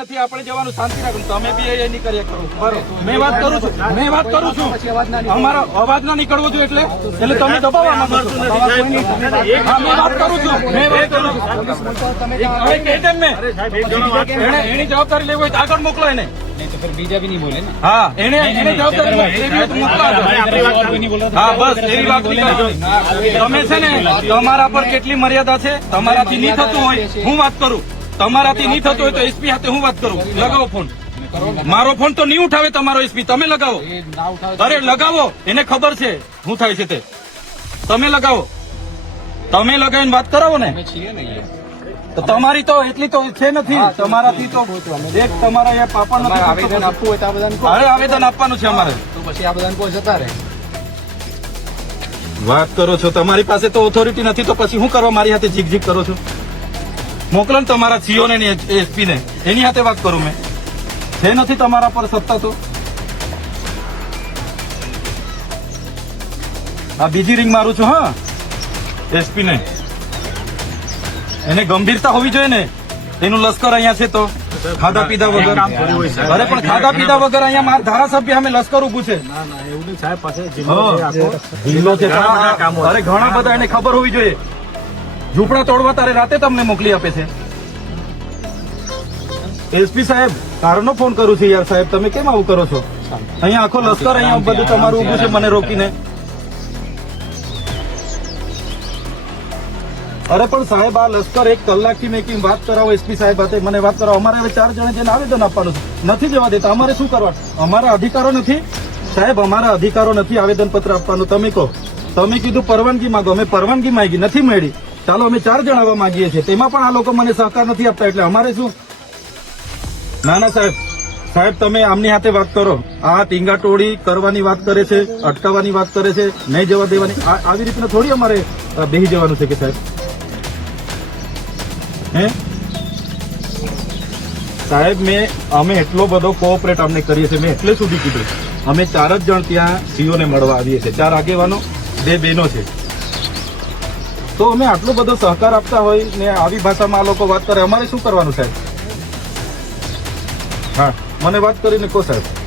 આપણે જવાનું શાંતિ રાખો તમે બી એ નહીં કર્યા કરો બરોબર મેં વાત કરું છું અમારો અવાજ ના નીકળવો જોઈએ એટલે તમે દબાવવા માંગો છો મેં વાત કરું છું એની જવાબદારી લેવી હોય તો આગળ મોકલો એને બીજા બી નહીં બોલે ને હા એને જવાબદારી લેવી હોય તો મોકલો હા બસ એવી વાત તમે છે ને તમારા પર કેટલી મર્યાદા છે તમારાથી નહીં થતું હોય હું વાત કરું તમારાથી નહીં થતું હોય તો એસપી સાથે હું વાત કરું લગાવો ફોન મારો ફોન તો નહીં ઉઠાવે તમારો એસપી તમે લગાવો અરે લગાવો એને ખબર છે શું થાય છે તે તમે લગાવો તમે લગાવીને વાત કરાવો ને તો તમારી તો એટલી તો છે નથી તમારાથી તો એક તમારા એ પાપડ નથી આવેદન આપવું હોય તો આ બધાને અરે આવેદન આપવાનું છે અમારે તો પછી આ બધાને કોઈ જતા રહે વાત કરો છો તમારી પાસે તો ઓથોરિટી નથી તો પછી શું કરવા મારી હાથે જીગ કરો છો મોકલો ને તમારા સીઓ ને એસપી ને એની હાથે વાત કરું મેં છે નથી તમારા પર સત્તા તો આ બીજી રિંગ મારું છું હા એસપી ને એને ગંભીરતા હોવી જોઈએ ને એનું લશ્કર અહીંયા છે તો ખાધા પીધા વગર અરે પણ ખાધા પીધા વગર અહીંયા મારા ધારાસભ્ય અમે લશ્કર ઉભું છે જિલ્લો છે અરે ઘણા બધા એને ખબર હોવી જોઈએ ઝૂંપડા તોડવા તારે રાતે તમને મોકલી આપે છે એસપી સાહેબ કારનો ફોન કરું છું યાર સાહેબ તમે કેમ આવું કરો છો અહીંયા આખો લશ્કર અહીંયા બધું તમારું ઉભું છે મને રોકીને અરે પણ સાહેબ આ લશ્કર 1 કલાકથી મેં વાત કરાવો એસપી સાહેબ સાથે મને વાત કરાવો અમારે હવે 4 જણા જઈને આવેદન આપવાનું છે નથી જવા દેતા અમારે શું કરવા અમારા અધિકારો નથી સાહેબ અમારા અધિકારો નથી આવેદન પત્ર આપવાનું તમે કહો તમે કીધું પરવાનગી માંગો અમે પરવાનગી માંગી નથી મળી ચાલો અમે 4 જણ આવવા માંગીએ છીએ તેમાં પણ આ લોકો મને સહકાર નથી આપતા એટલે અમારે શું ના સાહેબ તમે આમની હાથે વાત કરો આ ટીંગાટોળી કરવાની વાત કરે છે અટકાવવાની વાત કરે છે નહીં જવા દેવાની આવી રીતના થોડી અમારે બેસી જવાનું છે કે સાહેબ હે સાહેબ અમે એટલો બધો કોઓપરેટ અમને કરીએ છીએ મેં એટલે સુધી કીધું અમે 4 જ જણ ત્યાં સીઓ ને મળવા આવીએ છીએ 4 આગેવાનો 2 બહેનો છે તો અમે આટલો બધો સહકાર આપતા હોય ને આવી ભાષામાં આ લોકો વાત કરે અમારે શું કરવાનું સાહેબ હા મને વાત કરીને કહો સાહેબ